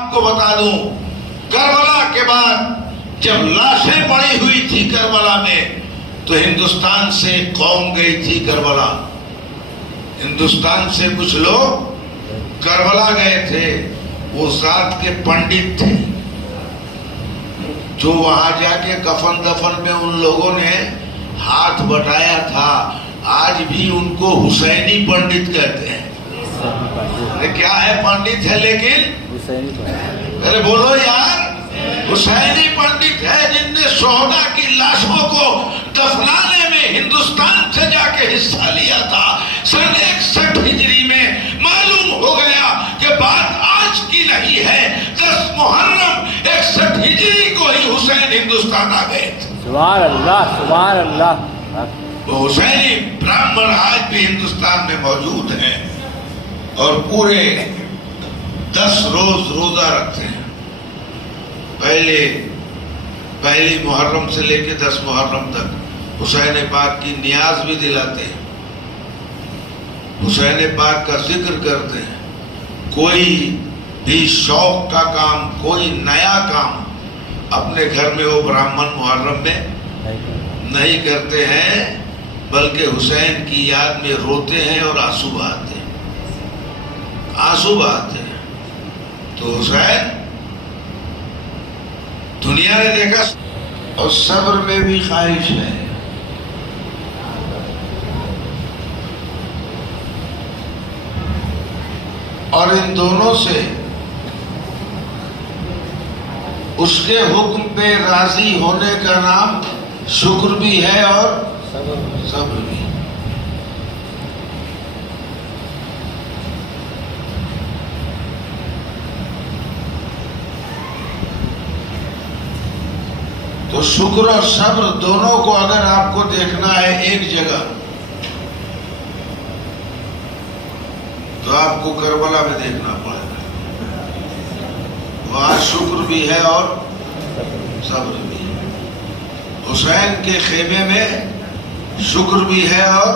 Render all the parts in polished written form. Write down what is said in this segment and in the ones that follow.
آپ کو بتا دوں، کربلا کے بعد جب لاشیں پڑی ہوئی تھی کربلا میں، تو ہندوستان سے قوم گئی تھی کربلا، ہندوستان سے کچھ لوگ کربلا گئے تھے، وہ ذات کے پنڈت تھے جو وہاں جا کے کفن دفن میں ان لوگوں نے ہاتھ بٹایا تھا۔ آج بھی ان کو حسینی پنڈت کہتے ہیں۔ کیا ہے پنڈت ہے لیکن ارے بولو یار، حسینی پنڈت ہے جن نے شہداء کی لاشوں کو دفنانے میں ہندوستان سے جا کے حصہ لیا تھا۔ سن 61 ہجری میں معلوم ہو گیا کہ بات آج کی نہیں ہے، 10 محرم 61 ہجری کو ہی حسین ہندوستان آ گئے تھے۔ سبحان اللہ، سبحان اللہ۔ وہ حسینی برہمن آج بھی ہندوستان میں موجود ہیں اور پورے 10 روز روزہ رکھتے ہیں، پہلی محرم سے لے کے 10 محرم تک حسین پاک کی نیاز بھی دلاتے ہیں، حسین پاک کا ذکر کرتے ہیں۔ کوئی بھی شوق کا کام، کوئی نیا کام اپنے گھر میں وہ برہمن محرم میں نہیں کرتے ہیں، بلکہ حسین کی یاد میں روتے ہیں اور آنسو بہاتے ہیں، آنسو بہاتے ہیں۔ تو حسین دنیا نے دیکھا اور صبر میں بھی خواہش ہے۔ اور ان دونوں سے اس کے حکم پہ راضی ہونے کا نام شکر بھی ہے اور صبر بھی۔ تو شکر اور صبر دونوں کو اگر آپ کو دیکھنا ہے ایک جگہ، تو آپ کو کربلا میں دیکھنا پڑے گا۔ وہاں شکر بھی ہے اور صبر بھی ہے۔ حسین کے خیمے میں شکر بھی ہے اور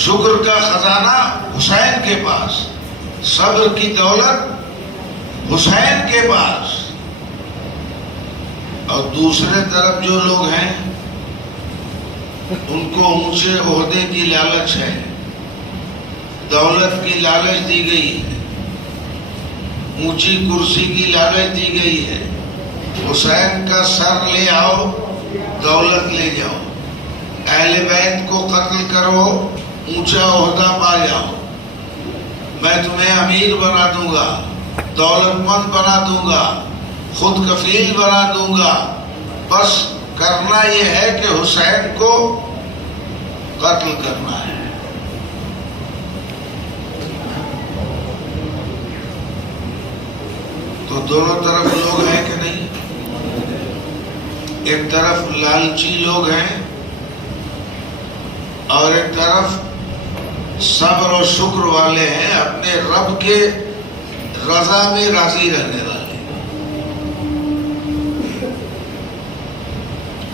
شکر کا خزانہ حسین کے پاس، صبر کی دولت حسین کے پاس۔ اور دوسرے طرف جو لوگ ہیں ان کو اونچے عہدے کی لالچ ہے، دولت کی لالچ دی گئی ہے، اونچی کرسی کی لالچ دی گئی ہے۔ حسین کا سر لے آؤ، دولت لے جاؤ، اہل بیت کو قتل کرو، اونچا عہدہ پا جاؤ، میں تمہیں امیر بنا دوں گا، دولت مند بنا دوں گا، خود کفیل بنا دوں گا۔ بس کرنا یہ ہے کہ حسین کو قتل کرنا ہے۔ تو دونوں طرف لوگ ہیں کہ نہیں؟ ایک طرف لالچی لوگ ہیں اور ایک طرف صبر اور شکر والے ہیں، اپنے رب کے رضا میں راضی رہنے والے۔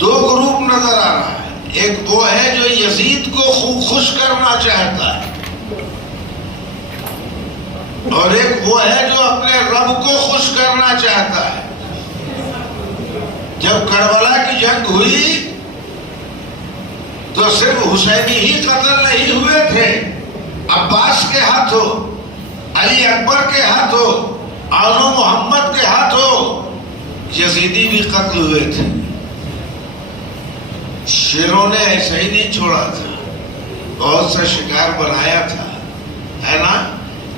دو گروپ نظر آ رہا ہے، ایک وہ ہے جو یزید کو خوش کرنا چاہتا ہے، اور ایک وہ ہے جو اپنے رب کو خوش کرنا چاہتا ہے۔ جب کربلا کی جنگ ہوئی تو صرف حسینی ہی قتل نہیں ہوئے تھے، عباس کے ہاتھوں، علی اکبر کے ہاتھوں، آل محمد کے ہاتھوں یزیدی بھی قتل ہوئے تھے۔ شیروں نے ایسے ہی نہیں چھوڑا تھا، بہت سا شکار بنایا تھا، ہے نا؟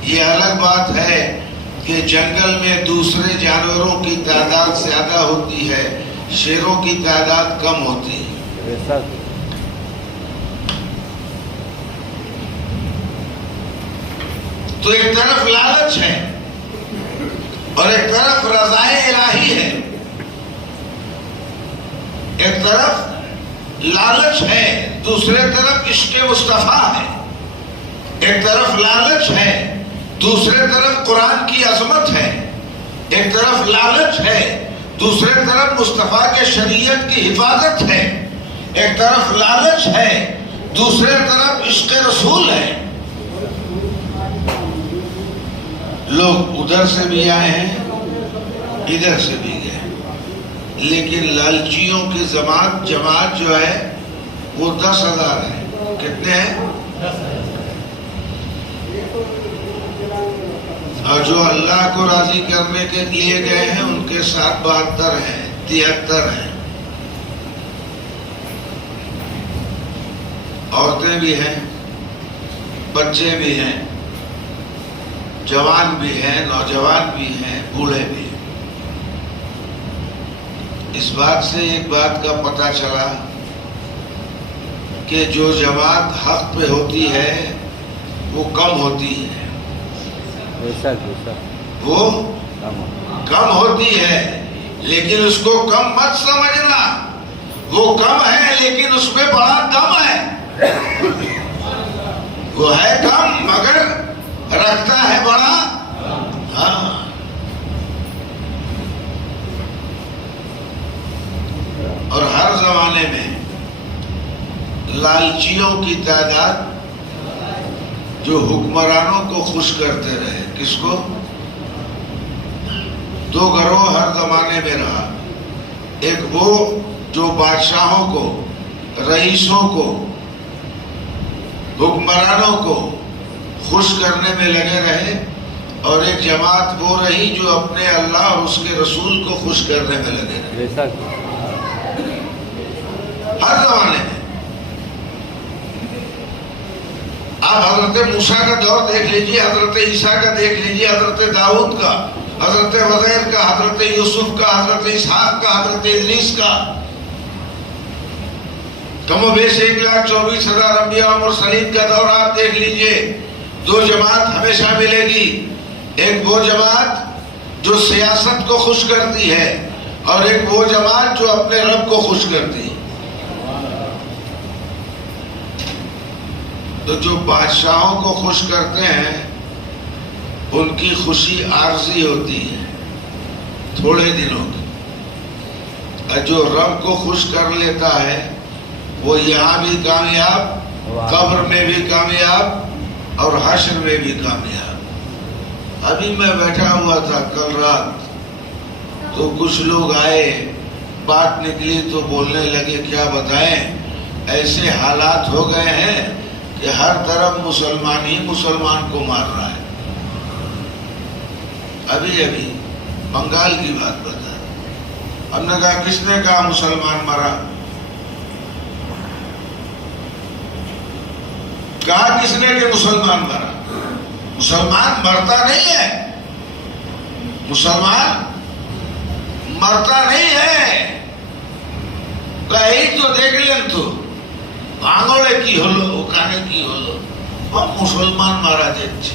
یہ الگ بات ہے کہ جنگل میں دوسرے جانوروں کی تعداد زیادہ ہوتی ہے، شیروں کی تعداد کم ہوتی ہے۔ تو ایک طرف لالچ ہے اور ایک طرف رضائے الہی ہے۔ ایک طرف لالچ ہے، دوسرے طرف عشق مصطفیٰ ہے۔ ایک طرف لالچ ہے، دوسرے طرف قرآن کی عظمت ہے۔ ایک طرف لالچ ہے، دوسرے طرف مصطفیٰ کے شریعت کی حفاظت ہے۔ ایک طرف لالچ ہے، دوسرے طرف عشق رسول ہے۔ لوگ ادھر سے بھی آئے ہیں ادھر سے بھی گئے، لیکن لالچیوں کی جماعت جو ہے وہ 10,000 ہے۔ کتنے ہیں؟ اور جو اللہ کو راضی کرنے کے لیے گئے ہیں ان کے ساتھ 72 ہیں، 73 ہیں۔ عورتیں بھی ہیں، بچے بھی ہیں، جوان بھی ہیں، نوجوان بھی ہیں، بوڑھے بھی ہیں۔ اس بات سے ایک بات کا پتہ چلا کہ جو جماعت حق پہ ہوتی ہے وہ کم ہوتی ہے، وہ کم ہوتی ہے، لیکن اس کو کم مت سمجھنا، وہ کم ہے لیکن اس میں بڑا دم ہے، وہ ہے کم مگر رکھتا ہے بڑا۔ ہاں، اور ہر زمانے میں لالچیوں کی تعداد جو حکمرانوں کو خوش کرتے رہے، کس کو؟ 2 گروہ ہر زمانے میں رہا، ایک وہ جو بادشاہوں کو، رئیسوں کو، حکمرانوں کو خوش کرنے میں لگے رہے، اور ایک جماعت وہ رہی جو اپنے اللہ اور اس کے رسول کو خوش کرنے میں لگے رہے، ہر زمانے میں۔ آپ حضرت موسیٰ کا دور دیکھ لیجئے، حضرت عیسیٰ کا دیکھ لیجئے، حضرت داؤد کا، حضرت عزیر کا، حضرت یوسف کا، حضرت اسحاق کا، حضرت ادریس کا، کم و بیش 1,24,000 انبیاء و مرسلین کا دور آپ دیکھ لیجئے۔ 2 جماعت ہمیشہ ملے گی، ایک وہ جماعت جو سیاست کو خوش کرتی ہے، اور ایک وہ جماعت جو اپنے رب کو خوش کرتی ہے۔ تو جو بادشاہوں کو خوش کرتے ہیں ان کی خوشی عارضی ہوتی ہے، تھوڑے دنوں کی، اور جو رب کو خوش کر لیتا ہے وہ یہاں بھی کامیاب، قبر میں بھی کامیاب، اور حشر میں بھی کامیاب۔ ابھی میں بیٹھا ہوا تھا کل رات، تو کچھ لوگ آئے، بات نکلی تو بولنے لگے کیا بتائیں، ایسے حالات ہو گئے ہیں کہ ہر طرف مسلمان ہی مسلمان کو مار رہا ہے۔ ابھی بنگال کی بات بتا، ہم نے کہا کس نے کہا مسلمان مرا؟ کہا کس نے کہ مسلمان مرا؟ مسلمان مرتا نہیں ہے، مسلمان مرتا نہیں ہے، کہیں تو دیکھ لیں تو ভাঙড়ে কি হলো, ওখানে কি হলো, মুসলমান মারা যাচ্ছে।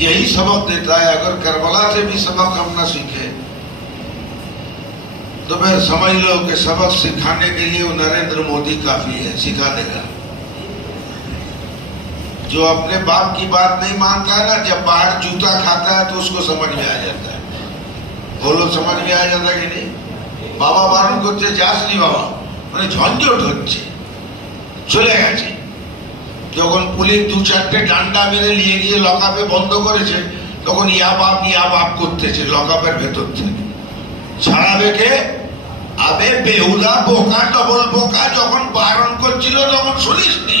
یہی سبق دیتا ہے. اگر کربلا سے بھی سبق ہم نہ سیکھے تو پھر سمجھ لو کہ سبق سکھانے کے لیے وہ نریندر مودی کافی ہے، سکھا دے گا. جو اپنے باپ کی بات نہیں مانتا ہے نا، جب باہر جوتا کھاتا ہے تو اس کو سمجھ میں آ جاتا ہے. بولو سمجھ میں آ جاتا کہ نہیں؟ বাবা বারণ করছে যাসনি বাবা, মানে ঝঞ্ঝট হচ্ছে, চলে গেছে. যখন পুলিশ 2-4টে ডান্ডা মেরে নিয়ে গিয়ে লকআপে বন্ধ করেছে, তখন ইয়া বাপ করতেছে লকআপের ভেতর থেকে. ছাড়াবে কে? আবে বেহুদা বোকা, ডবল বোকা. যখন বারণ করছিল তখন শুনিসনি?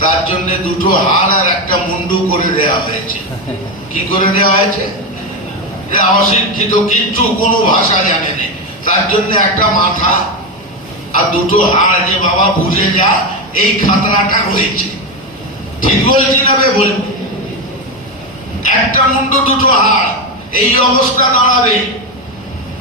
তার জন্য দুটো হাড় আর একটা মুন্ডু করে দেওয়া হয়েছে. কি করে দেওয়া হয়েছে? যে অশিক্ষিত, কিচ্ছু কোনো ভাষা জানে না, তার জন্য একটা মাথা আর দুটো হাড়, যে বাবা বুঝে যা, এই খাতরাটা হয়েছে. ঠিক বলছি না বে? বল, একটা মুন্ডু দুটো হাড়, এই অবস্থা দাঁড়াবে.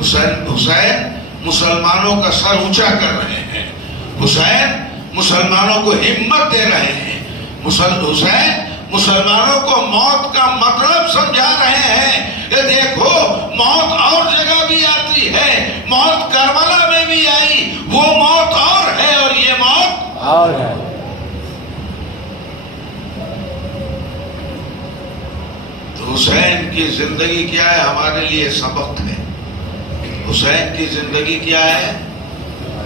حسین مسلمانوں کا سر اونچا کر رہے ہیں، حسین مسلمانوں کو ہمت دے رہے ہیں، حسین مسلمانوں کو موت کا مطلب سمجھا رہے ہیں کہ دیکھو موت اور جگہ بھی آتی ہے، موت کربلا میں بھی آئی، وہ موت اور ہے اور یہ موت اور ہے۔ تو حسین کی زندگی کیا ہے؟ ہمارے لیے سبق ہے۔ حسین کی زندگی کیا ہے؟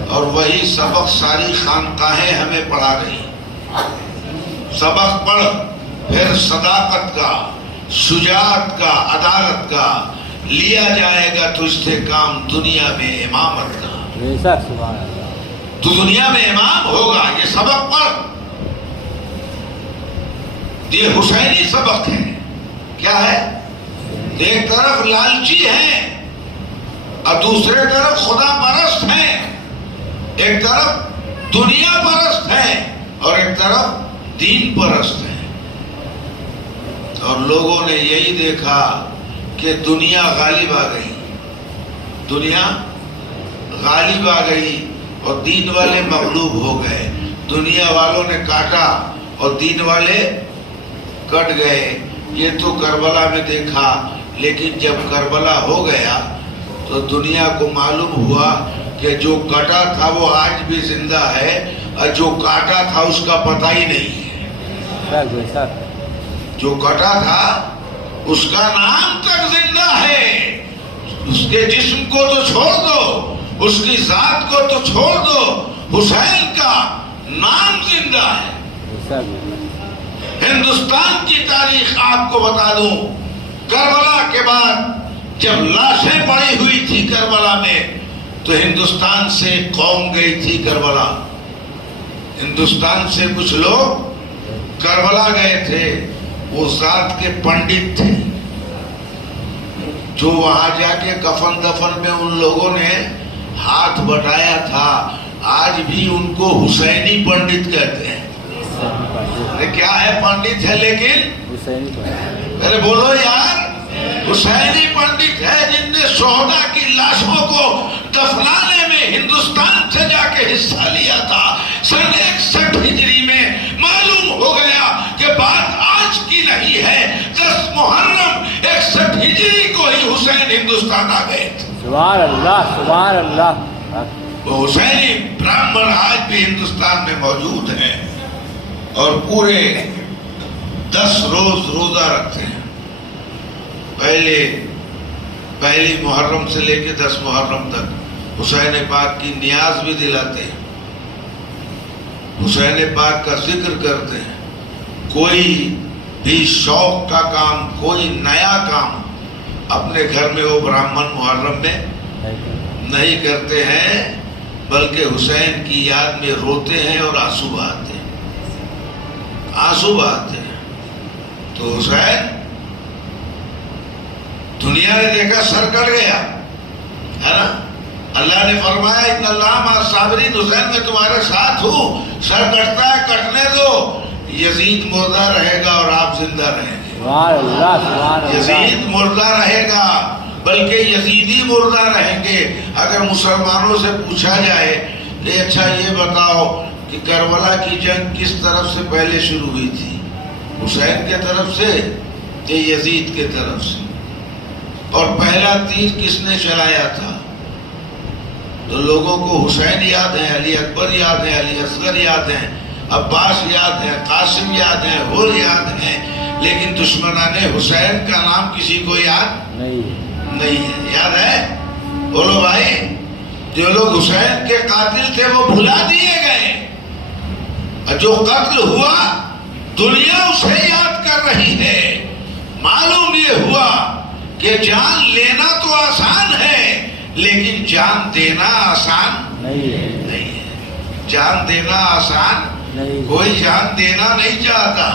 اور وہی سبق ساری خانقاہیں ہمیں پڑھا رہی۔ سبق پڑھ، پھر صداقت کا، شجاعت کا، عدالت کا لیا جائے گا تجھ سے کام دنیا میں امامت کا۔ بے شک، سبحان اللہ۔ تو دنیا میں امام ہوگا، یہ سبق پڑھ۔ یہ حسینی سبق ہے۔ کیا ہے؟ ایک طرف لالچی ہیں اور دوسرے طرف خدا پرست ہیں، ایک طرف دنیا پرست ہیں اور ایک طرف دین پرست ہیں۔ اور لوگوں نے یہی دیکھا کہ دنیا غالب آ گئی، دنیا غالب آ گئی اور دین والے مغلوب ہو گئے۔ دنیا والوں نے کاٹا اور دین والے کٹ گئے۔ یہ تو کربلا میں دیکھا، لیکن جب کربلا ہو گیا تو دنیا کو معلوم ہوا کہ جو کٹا تھا وہ آج بھی زندہ ہے اور جو کاٹا تھا اس کا پتہ ہی نہیں ہے۔ بے شک۔ جو کٹا تھا اس کا نام تک زندہ ہے۔ اس کے جسم کو تو چھوڑ دو، اس کی ذات کو تو چھوڑ دو، حسین کا نام زندہ ہے۔ بے شک۔ ہندوستان کی تاریخ آپ کو بتا دوں، کربلا کے بعد جب لاشیں پڑی ہوئی تھی کربلا میں تو ہندوستان سے قوم گئی تھی کربلا۔ ہندوستان سے کچھ لوگ کربلا گئے تھے، وہ ذات کے پنڈت تھے جو وہاں جا کے کفن دفن میں ان لوگوں نے ہاتھ بٹایا تھا۔ آج بھی ان کو حسینی پنڈت کہتے ہیں۔ کیا ہے؟ پنڈت ہے لیکن حسینی پنڈت۔ ارے بولو یار، حسینی پنڈت ہے جن نے شہداء کی لاشوں کو دفنانے میں ہندوستان سے جا کے حصہ لیا تھا۔ سن 61 ہجری میں معلوم ہو گیا کہ بات آج کی نہیں ہے، 10 محرم 61 ہجری کو ہی حسین ہندوستان آ گئے تھے۔ سبحان اللہ، سبحان اللہ۔ وہ حسینی برہمن آج بھی ہندوستان میں موجود ہیں اور پورے 10 روز روزہ رکھتے ہیں۔ پہلی محرم سے لے کے 10 محرم تک حسین پاک کی نیاز بھی دلاتے ہیں، حسین پاک کا ذکر کرتے ہیں۔ کوئی بھی شوق کا کام، کوئی نیا کام اپنے گھر میں وہ برہمن محرم میں نہیں کرتے ہیں، بلکہ حسین کی یاد میں روتے ہیں اور آنسو بہاتے ہیں، آنسو بہاتے ہیں۔ تو حسین دنیا نے دیکھا سر کٹ گیا ہے نا، اللہ نے فرمایا ان اللہ مع الصابرین، حسین میں تمہارے ساتھ ہوں، سر کٹتا ہے کٹنے دو، یزید مردہ رہے گا اور آپ زندہ رہیں گے۔ سبحان اللہ، سبحان اللہ۔ یزید مردہ رہے گا بلکہ یزیدی مردہ رہیں گے۔ اگر مسلمانوں سے پوچھا جائے کہ اچھا یہ بتاؤ کہ کربلا کی جنگ کس طرف سے پہلے شروع ہوئی تھی، حسین کے طرف سے یا یزید کے طرف سے، اور پہلا تیر کس نے چلایا تھا؟ تو لوگوں کو حسین یاد ہے، علی اکبر یاد ہے، علی اصغر یاد ہے، عباس یاد ہے، قاسم یاد ہے، حر یاد ہے، لیکن دشمنان حسین کا نام کسی کو یاد نہیں ہے۔ یاد ہے؟ بولو بھائی، جو لوگ حسین کے قاتل تھے وہ بھلا دیے گئے، اور جو قتل ہوا دنیا اسے یاد کر رہی ہے۔ معلوم یہ ہوا کہ جان لینا تو آسان ہے لیکن جان دینا آسان نہیں ہے۔ جان دینا آسان نہیں، کوئی جان دینا نہیں چاہتا،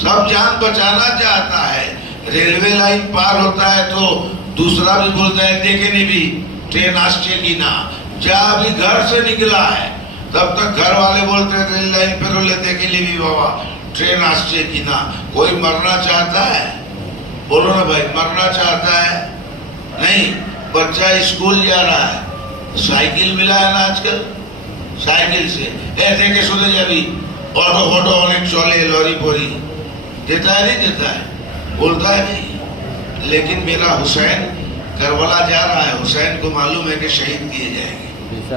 سب جان بچانا چاہتا ہے۔ ریلوے لائن پار ہوتا ہے تو دوسرا بھی بولتا ہے دیکھے نہیں بھی ٹرین آسٹے کی نا، جا ابھی گھر سے نکلا ہے تب تک گھر والے بولتے ہیں ریل لائن پہ رو لیتے کے لیے بھی بابا ٹرین آسٹے کی نا۔ کوئی مرنا چاہتا ہے؟ بولو نا بھائی، مرنا چاہتا ہے؟ نہیں، بچہ اسکول جا رہا ہے، سائیکل ملا ہے نا آج کل، سائیکل سے ایسے کہ سوتے جبھی آٹو فوٹو انہیں چولے لوری پوری دیتا ہے نہیں دیتا ہے، بولتا ہے نہیں. لیکن میرا حسین کربلا جا رہا ہے، حسین کو معلوم ہے کہ شہید کیے جائیں گے،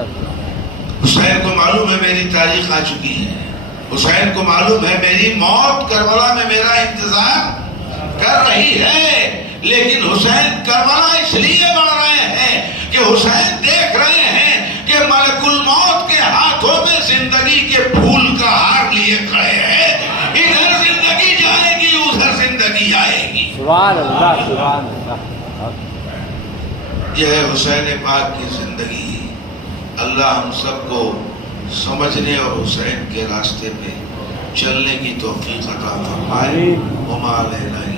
حسین کو معلوم ہے میری تاریخ آ چکی ہے، حسین کو معلوم ہے میری موت کربلا میں میرا انتظار کر رہی ہے. لیکن حسین کربلا اس لیے بڑھ رہے ہیں کہ حسین دیکھ رہے ہیں کہ ملک الموت کے ہاتھوں میں زندگی کے پھول کا ہار لیے کھڑے ہیں. ادھر زندگی جائے گی، ادھر زندگی آئے گی. سبحان اللہ سبحان اللہ. یہ ہے حسین پاک کی زندگی. اللہ ہم سب کو سمجھنے اور حسین کے راستے پہ چلنے کی توفیق عطا فرمائے. وما علینا